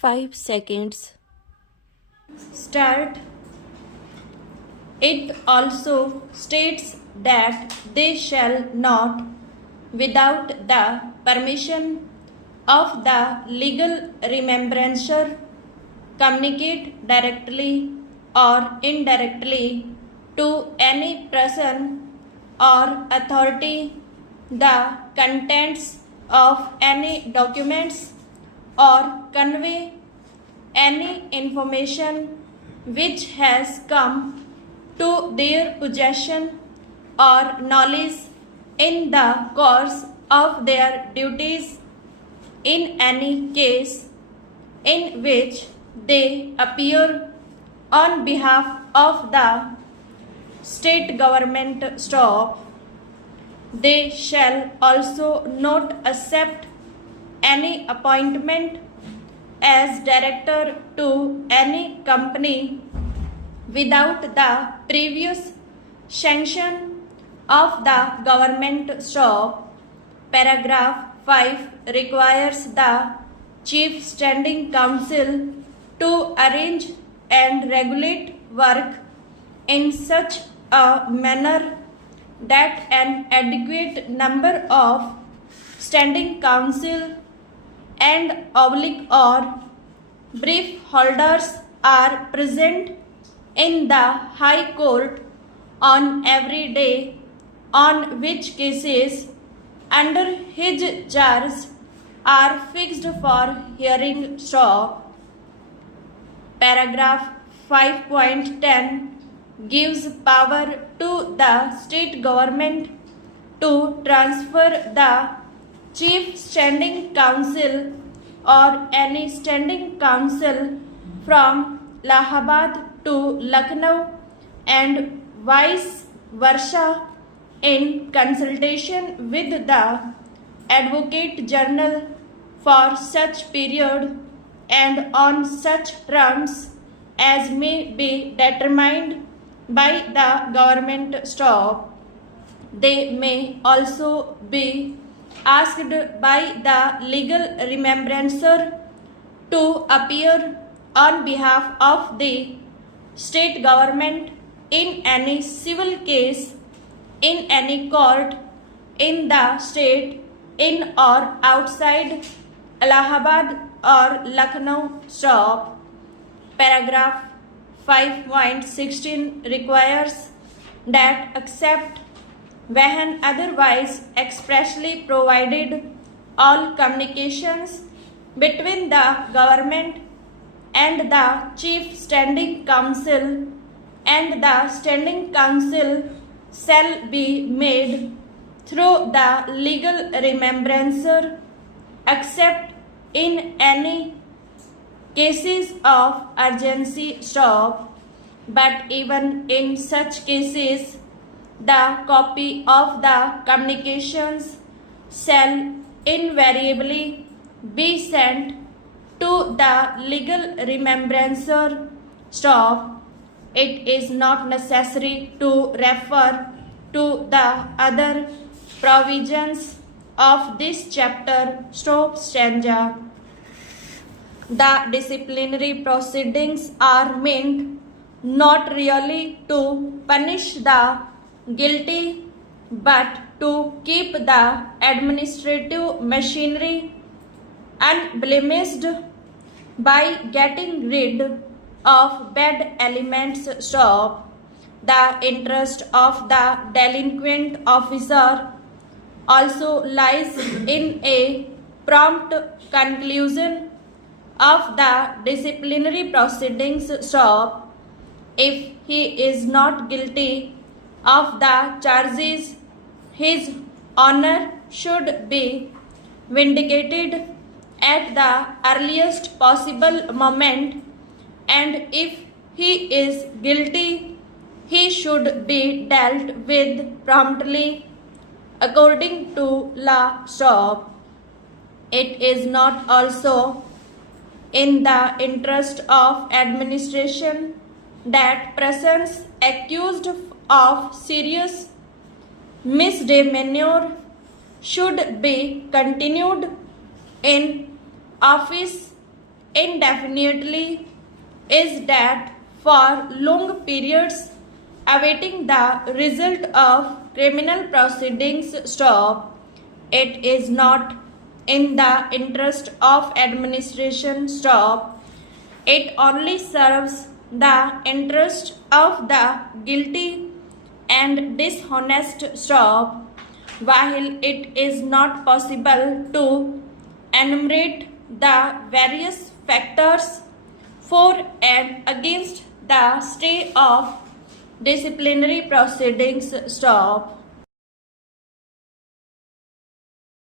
5 seconds. Start. It also states that they shall not, without the permission of the legal remembrancer, communicate directly or indirectly to any person or authority the contents of any documents or convey any information which has come to their possession or knowledge in the course of their duties in any case in which they appear on behalf of the state government stop. They shall also not accept any appointment as director to any company without the previous sanction of the government stop. Paragraph 5 requires the Chief Standing Council to arrange and regulate work in such a manner that an adequate number of standing council and oblique or brief holders are present in the High Court on every day on which cases under his charge are fixed for hearing stop. Paragraph 5.10 gives power to the state government to transfer the Chief Standing Council or any standing council from Allahabad to Lucknow and vice versa in consultation with the Advocate General for such period and on such terms as may be determined by the government stop. They may also be asked by the legal remembrancer to appear on behalf of the state government in any civil case in any court in the state in or outside Allahabad or Lucknow stop. Paragraph 5.16 requires that except when otherwise expressly provided, all communications between the government and the Chief Standing Council and the Standing Council shall be made through the legal remembrancer except in any cases of urgency stop, but even in such cases the copy of the communications shall invariably be sent to the legal remembrancer stop. It is not necessary to refer to the other provisions of this chapter stop stanza. The disciplinary proceedings are meant not really to punish the guilty but to keep the administrative machinery unblemished by getting rid of bad elements stop. The interest of the delinquent officer also lies in a prompt conclusion of the disciplinary proceedings stop. If he is not guilty of the charges, his honor should be vindicated at the earliest possible moment, and if he is guilty, he should be dealt with promptly according to law stop. It is not also in the interest of administration that persons accused of serious misdemeanor should be continued in office indefinitely is that for long periods awaiting the result of criminal proceedings stop. It is not in the interest of administration stop. It only serves the interest of the guilty and dishonest stop. While it is not possible to enumerate the various factors for and against the stay of disciplinary proceedings stop,